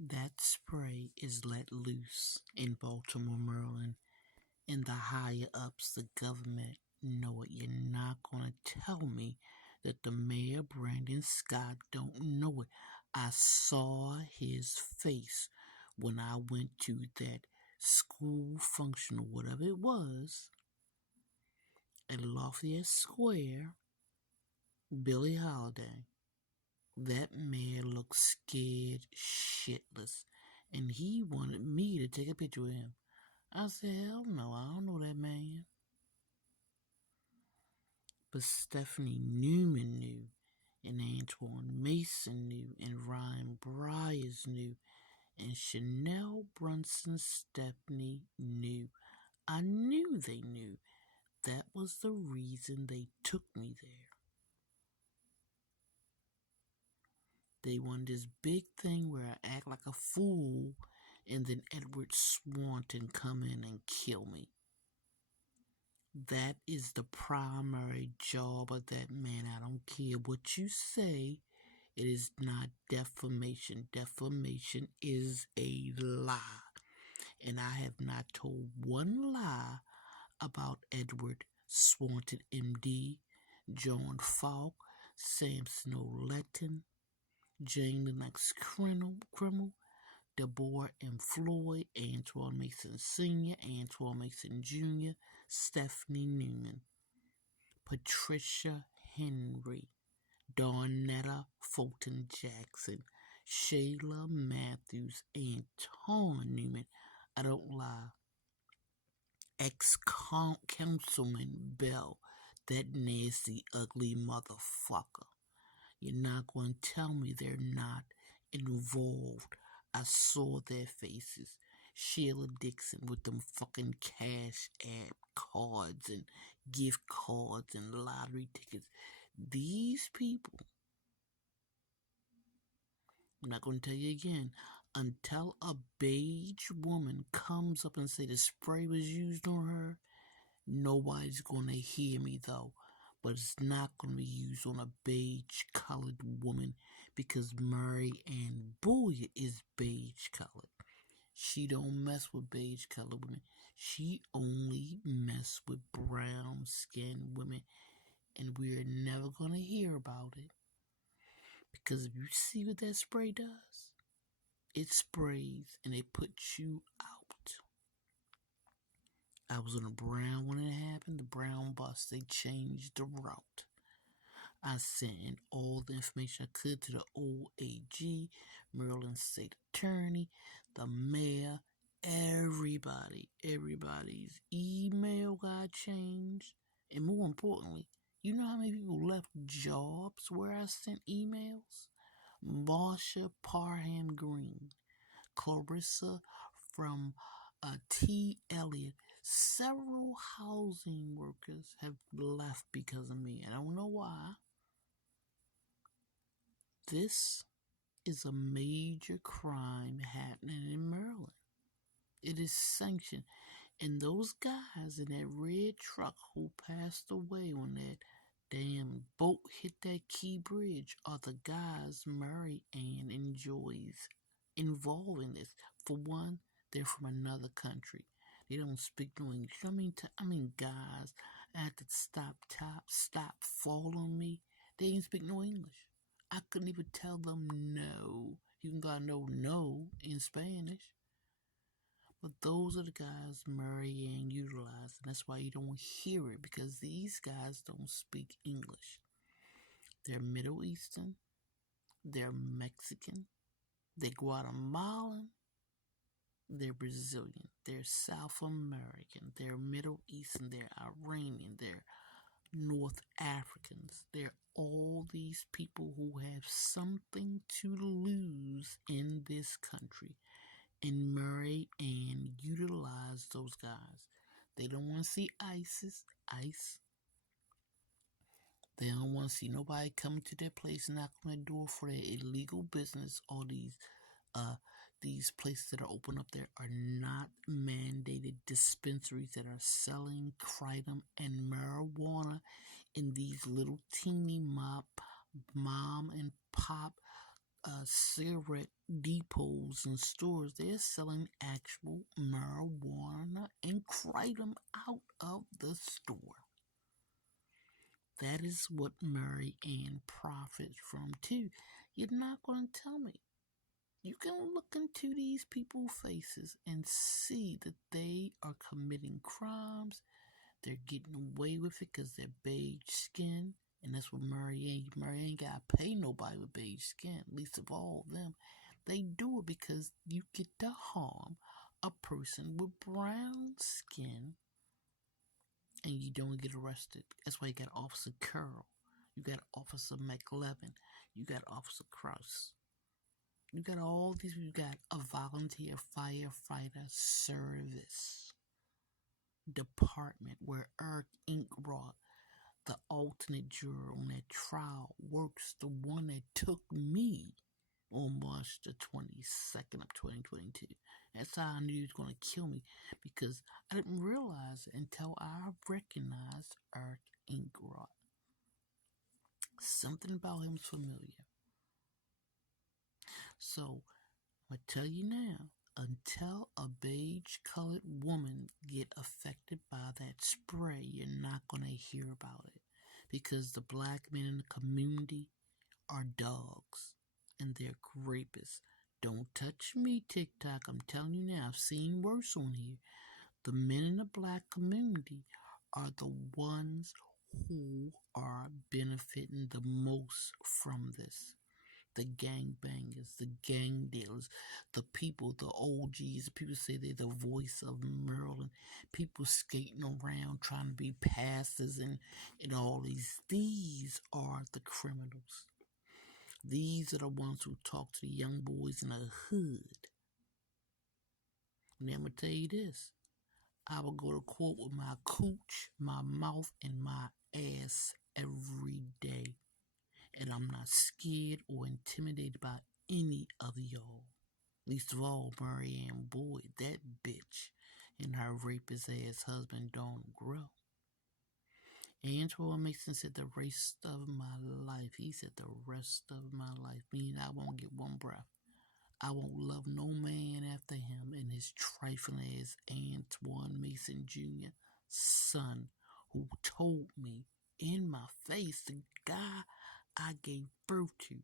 That spray is let loose in Baltimore, Maryland, and the higher ups, the government, know it. You're not gonna tell me that the mayor, Brandon Scott, don't know it. I saw his face when I went to that school function or whatever it was at Lafayette Square, Billie Holiday. That man looked scared shitless, and he wanted me to take a picture with him. I said, hell no, I don't know that man. But Stephanie Newman knew, and Antoine Mason knew, and Ryan Bryars knew, and Chanel Brunson Stephanie knew. I knew they knew. That was the reason they took me there. They wanted this big thing where I act like a fool, and then Edward Swanton come in and kill me. That is the primary job of that man. I don't care what you say. It is not defamation. Defamation is a lie. And I have not told one lie about Edward Swanton MD, John Falk, Samson O'Letton, Jane the Next Criminal, Deborah M. Floyd, Antoine Mason Sr., Antoine Mason Jr., Stephanie Newman, Patricia Henry, Darnetta Fulton Jackson, Shayla Matthews, Antoine Newman. I don't lie. Ex-councilman Bell, that nasty, ugly motherfucker. You're not going to tell me they're not involved. I saw their faces. Sheila Dixon with them fucking Cash App cards and gift cards and lottery tickets. These people, I'm not going to tell you again, until a beige woman comes up and say the spray was used on her, nobody's going to hear me though. But it's not going to be used on a beige colored woman because Mary Ann Bolyard is beige colored. She don't mess with beige colored women. She only mess with brown skinned women, and we're never going to hear about it. Because if you see what that spray does, it sprays and it puts you out. I was on a brown when it happened, the brown bus. They changed the route. I sent in all the information I could to the OAG, Maryland State Attorney, the mayor, everybody. Everybody's email got changed. And more importantly, you know how many people left jobs where I sent emails? Marsha Parham Green, Clarissa from T. Elliott. Several housing workers have left because of me. I don't know why. This is a major crime happening in Maryland. It is sanctioned. And those guys in that red truck who passed away when that damn boat hit that Key Bridge are the guys Mary Ann enjoys involved in this. For one, they're from another country. They don't speak no English. I mean, guys, I had to stop, following me. They didn't speak no English. I couldn't even tell them no. You gotta know no in Spanish. But those are the guys Mary Ann utilized, and that's why you don't hear it, because these guys don't speak English. They're Middle Eastern, they're Mexican, they're Guatemalan, they're Brazilian, they're South American, they're Middle Eastern, they're Iranian, they're North Africans. They're all these people who have something to lose in this country. And Mary Ann utilized those guys. They don't want to see ISIS. They don't want to see nobody coming to their place and knocking on their door for their illegal business. All these places that are open up there are not mandated dispensaries that are selling kratom and marijuana in these little teeny mom and pop cigarette depots and stores, they're selling actual marijuana and kratom out of the store. That is what Mary Ann profits from too. You're not going to tell me. You can look into these people's faces and see that they are committing crimes. They're getting away with it because they're beige skin. And that's what Mary ain't got to pay nobody with beige skin, least of all them. They do it because you get to harm a person with brown skin and you don't get arrested. That's why you got Officer Curl. You got Officer McLevin. You got Officer Krause. You got all these. You got a volunteer firefighter service department where Eric Inkrote, the alternate juror on that trial, works, the one that took me on March the 22nd of 2022. That's how I knew he was going to kill me, because I didn't realize it until I recognized Eric Inkrote. Something about him was familiar. So, I'm going to tell you now, until a beige-colored woman get affected by that spray, you're not going to hear about it. Because the black men in the community are dogs, and they're rapists. Don't touch me, TikTok. I'm telling you now, I've seen worse on here. The men in the black community are the ones who are benefiting the most from this. The gangbangers, the gang dealers, the people, the OGs, people say they're the voice of Maryland. People skating around trying to be pastors and all these. These are the criminals. These are the ones who talk to the young boys in the hood. And I'm going to tell you this. I will go to court with my cooch, my mouth, and my ass every day. And I'm not scared or intimidated by any of y'all. Least of all, Mary Ann Boyd, that bitch, and her rapist ass husband, Donald Grow. Antoine Mason said the rest of my life. He said the rest of my life, meaning I won't get one breath. I won't love no man after him and his trifling ass Antoine Mason Jr. son, who told me in my face, the guy I gave birth to,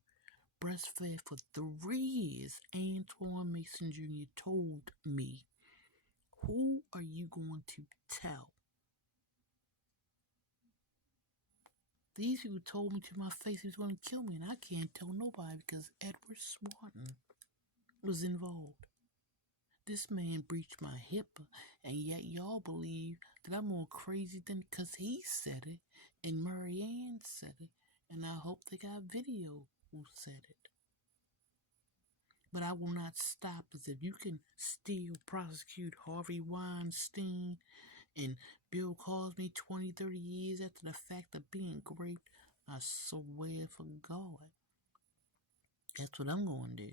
breastfed for 3 years, Antoine Mason Jr. told me, who are you going to tell? These people told me to my face he was going to kill me, and I can't tell nobody because Edward Swanton was involved. This man breached my HIPAA, and yet y'all believe that I'm more crazy than, because he said it, and Mary Ann said it, and I hope they got video who said it. But I will not stop, as if you can still prosecute Harvey Weinstein and Bill Cosby 20, 30 years after the fact of being raped, I swear for God, that's what I'm going to do.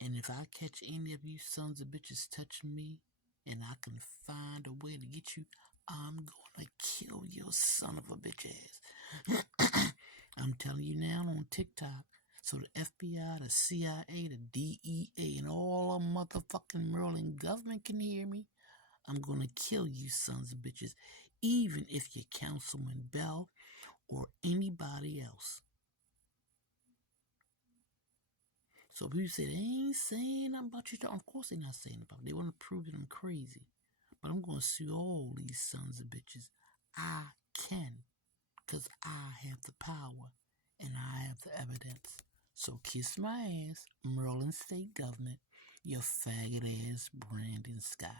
And if I catch any of you sons of bitches touching me, and I can find a way to get you, I'm going to kill your son of a bitch ass. I'm telling you now on TikTok, so the FBI, the CIA, the DEA, and all the motherfucking Maryland government can hear me. I'm going to kill you sons of bitches, even if you're Councilman Bell or anybody else. So people say they ain't saying nothing about you. Of course they're not saying about it. They want to prove that I'm crazy. But I'm going to sue all these sons of bitches. I can, because I have the power and I have the evidence. So kiss my ass, Maryland State Government, you faggot ass Brandon Scott.